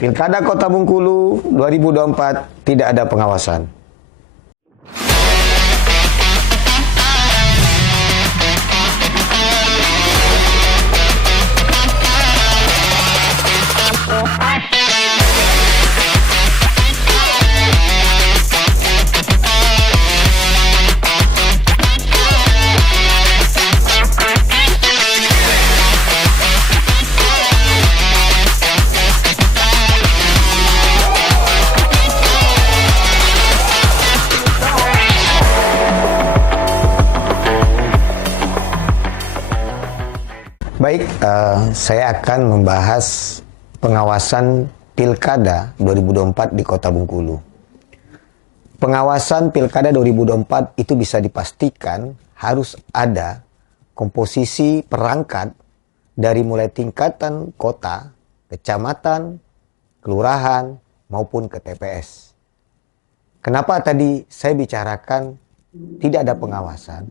Pilkada Kota Bengkulu 2024 tidak ada pengawasan. Baik, saya akan membahas pengawasan Pilkada 2024 di Kota Bengkulu. Pengawasan Pilkada 2024 itu bisa dipastikan harus ada komposisi perangkat dari mulai tingkatan kota, kecamatan, kelurahan, maupun ke TPS. Kenapa tadi saya bicarakan tidak ada pengawasan?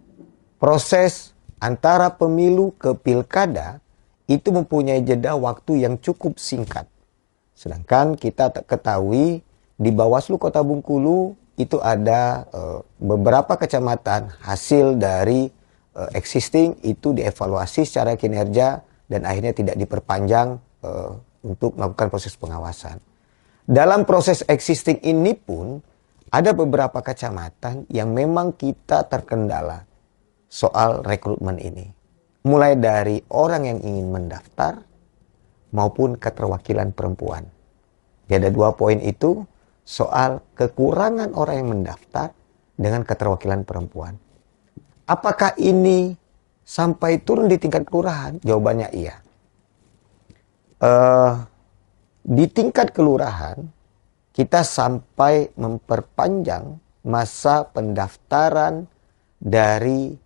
Proses antara pemilu ke pilkada itu mempunyai jeda waktu yang cukup singkat. Sedangkan kita ketahui di Bawaslu Kota Bengkulu itu ada beberapa kecamatan hasil dari existing itu dievaluasi secara kinerja dan akhirnya tidak diperpanjang untuk melakukan proses pengawasan. Dalam proses existing ini pun ada beberapa kecamatan yang memang kita terkendala soal rekrutmen ini. Mulai dari orang yang ingin mendaftar maupun keterwakilan perempuan. Ada 2 poin itu soal kekurangan orang yang mendaftar dengan keterwakilan perempuan. Apakah ini sampai turun di tingkat kelurahan? Jawabannya iya. Di tingkat kelurahan kita sampai memperpanjang masa pendaftaran dari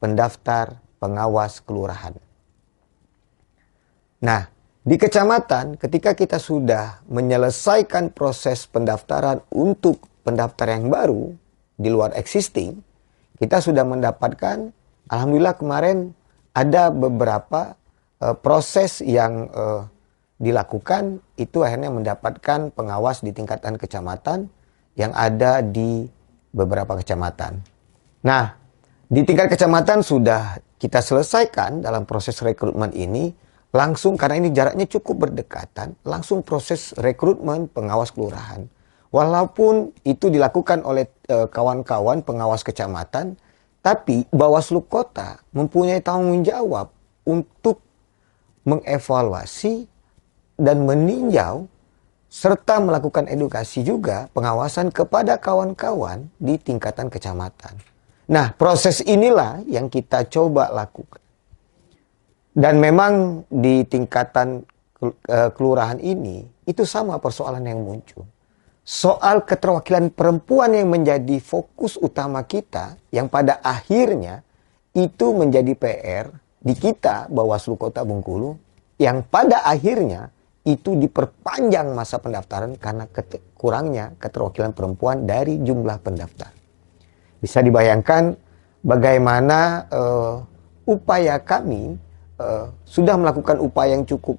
pendaftar pengawas kelurahan. Nah, di kecamatan ketika kita sudah menyelesaikan proses pendaftaran untuk pendaftar yang baru di luar existing, kita sudah mendapatkan, alhamdulillah kemarin ada beberapa proses yang dilakukan, itu akhirnya mendapatkan pengawas di tingkatan kecamatan yang ada di beberapa kecamatan. Nah, di tingkat kecamatan sudah kita selesaikan dalam proses rekrutmen ini, langsung karena ini jaraknya cukup berdekatan, langsung proses rekrutmen pengawas kelurahan. Walaupun itu dilakukan oleh kawan-kawan pengawas kecamatan, tapi Bawaslu Kota mempunyai tanggung jawab untuk mengevaluasi dan meninjau serta melakukan edukasi juga pengawasan kepada kawan-kawan di tingkatan kecamatan. Nah, proses inilah yang kita coba lakukan. Dan memang di tingkatan kelurahan ini, itu sama persoalan yang muncul. Soal keterwakilan perempuan yang menjadi fokus utama kita, yang pada akhirnya itu menjadi PR di kita, Bawaslu Kota Bengkulu, yang pada akhirnya itu diperpanjang masa pendaftaran karena kurangnya keterwakilan perempuan dari jumlah pendaftar. Bisa dibayangkan bagaimana upaya kami sudah melakukan upaya yang cukup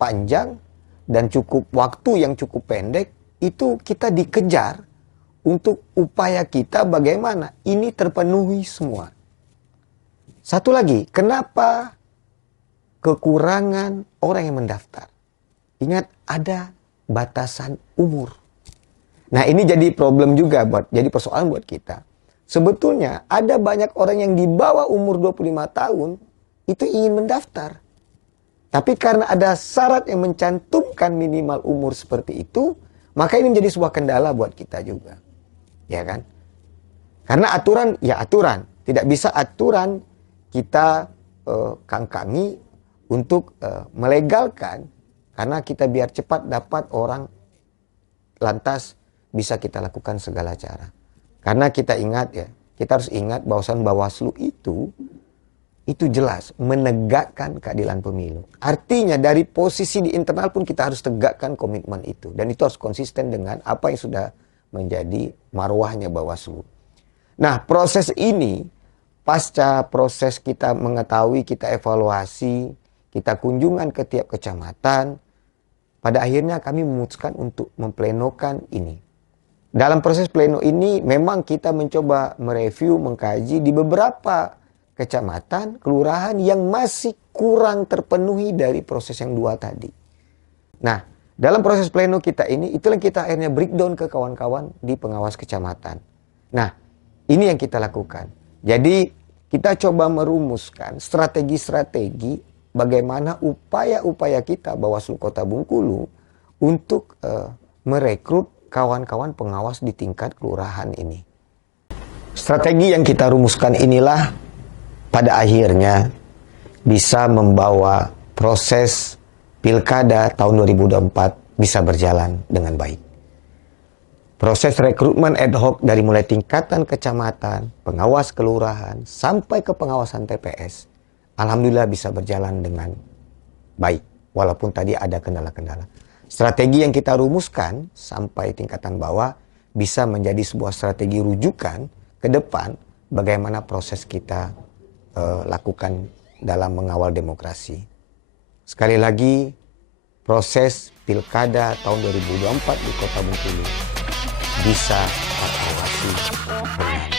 panjang dan cukup waktu yang cukup pendek, itu kita dikejar untuk upaya kita bagaimana ini terpenuhi semua. Satu lagi, kenapa kekurangan orang yang mendaftar? Ingat, ada batasan umur. Nah, ini jadi problem juga jadi persoalan buat kita. Sebetulnya ada banyak orang yang di bawah umur 25 tahun itu ingin mendaftar. Tapi karena ada syarat yang mencantumkan minimal umur seperti itu, maka ini menjadi sebuah kendala buat kita juga. Ya kan? Karena aturan, ya aturan. Tidak bisa aturan kita kangkangi untuk melegalkan. Karena kita biar cepat dapat orang, lantas bisa kita lakukan segala cara. Karena kita ingat ya, kita harus ingat bahwasan Bawaslu itu jelas menegakkan keadilan pemilu. Artinya dari posisi di internal pun kita harus tegakkan komitmen itu. Dan itu harus konsisten dengan apa yang sudah menjadi marwahnya Bawaslu. Nah, proses ini pasca proses kita mengetahui, kita evaluasi, kita kunjungan ke tiap kecamatan, pada akhirnya kami memutuskan untuk memplenokan ini. Dalam proses pleno ini memang kita mencoba mereview, mengkaji di beberapa kecamatan, kelurahan yang masih kurang terpenuhi dari proses yang 2 tadi. Nah, dalam proses pleno kita ini, itulah kita akhirnya breakdown ke kawan-kawan di pengawas kecamatan. Nah, ini yang kita lakukan. Jadi, kita coba merumuskan strategi-strategi bagaimana upaya-upaya kita Bawaslu Kota Bengkulu untuk merekrut kawan-kawan pengawas di tingkat kelurahan ini. Strategi yang kita rumuskan inilah pada akhirnya bisa membawa proses Pilkada tahun 2024 bisa berjalan dengan baik. Proses rekrutmen ad hoc dari mulai tingkatan kecamatan, pengawas kelurahan, sampai ke pengawasan TPS, alhamdulillah bisa berjalan dengan baik, walaupun tadi ada kendala-kendala. Strategi yang kita rumuskan sampai tingkatan bawah bisa menjadi sebuah strategi rujukan ke depan bagaimana proses kita lakukan dalam mengawal demokrasi. Sekali lagi, proses Pilkada tahun 2024 di Kota Bengkulu bisa terawasi.